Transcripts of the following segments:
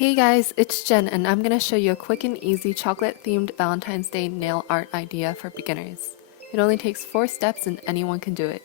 Hey guys, it's Jen and I'm going to show you a quick and easy chocolate themed Valentine's Day nail art idea for beginners. It only takes 4 steps and anyone can do it.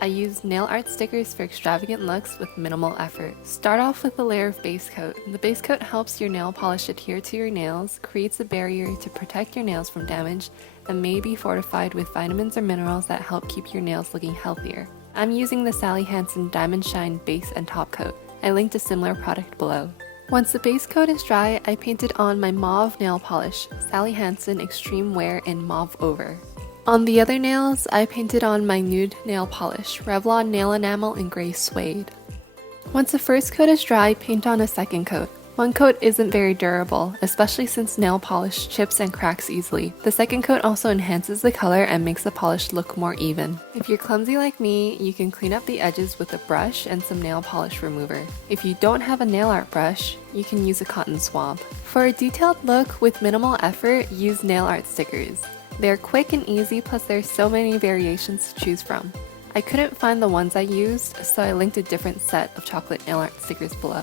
I use nail art stickers for extravagant looks with minimal effort. Start off with a layer of base coat. The base coat helps your nail polish adhere to your nails, creates a barrier to protect your nails from damage, and may be fortified with vitamins or minerals that help keep your nails looking healthier. I'm using the Sally Hansen Diamond Shine base and top coat. I linked a similar product below. Once the base coat is dry, I painted on my Mauve nail polish, Sally Hansen Extreme Wear in Mauve Over. On the other nails, I painted on my Nude nail polish, Revlon nail enamel in gray suede. Once the first coat is dry, paint on a second coat. One coat isn't very durable, especially since nail polish chips and cracks easily. The second coat also enhances the color and makes the polish look more even. If you're clumsy like me, you can clean up the edges with a brush and some nail polish remover. If you don't have a nail art brush, you can use a cotton swab. For a detailed look with minimal effort, use nail art stickers. They're quick and easy, plus there's so many variations to choose from. I couldn't find the ones I used, so I linked a different set of chocolate nail art stickers below.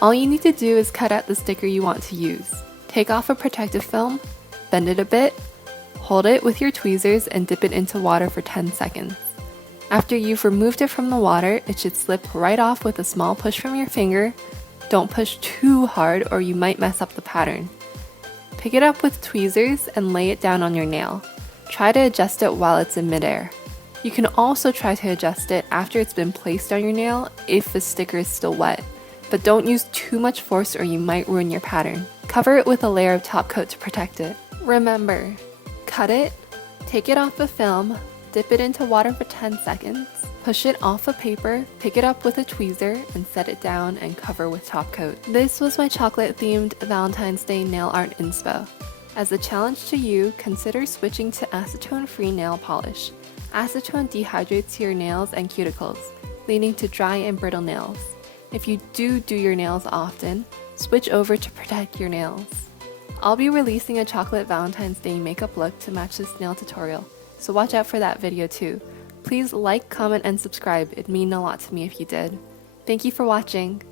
All you need to do is cut out the sticker you want to use. Take off a protective film, bend it a bit, hold it with your tweezers and dip it into water for 10 seconds. After you've removed it from the water, it should slip right off with a small push from your finger. Don't push too hard or you might mess up the pattern. Pick it up with tweezers and lay it down on your nail. Try to adjust it while it's in midair. You can also try to adjust it after it's been placed on your nail if the sticker is still wet. But don't use too much force or you might ruin your pattern. Cover it with a layer of top coat to protect it. Remember, cut it, take it off the film, dip it into water for 10 seconds, push it off a paper, pick it up with a tweezer, and set it down and cover with top coat. This was my chocolate themed Valentine's Day nail art inspo. As a challenge to you, consider switching to acetone-free nail polish. Acetone dehydrates your nails and cuticles, leading to dry and brittle nails. If you do your nails often, switch over to protect your nails. I'll be releasing a chocolate Valentine's Day makeup look to match this nail tutorial, so watch out for that video too. Please like, comment, and subscribe. It'd mean a lot to me if you did. Thank you for watching.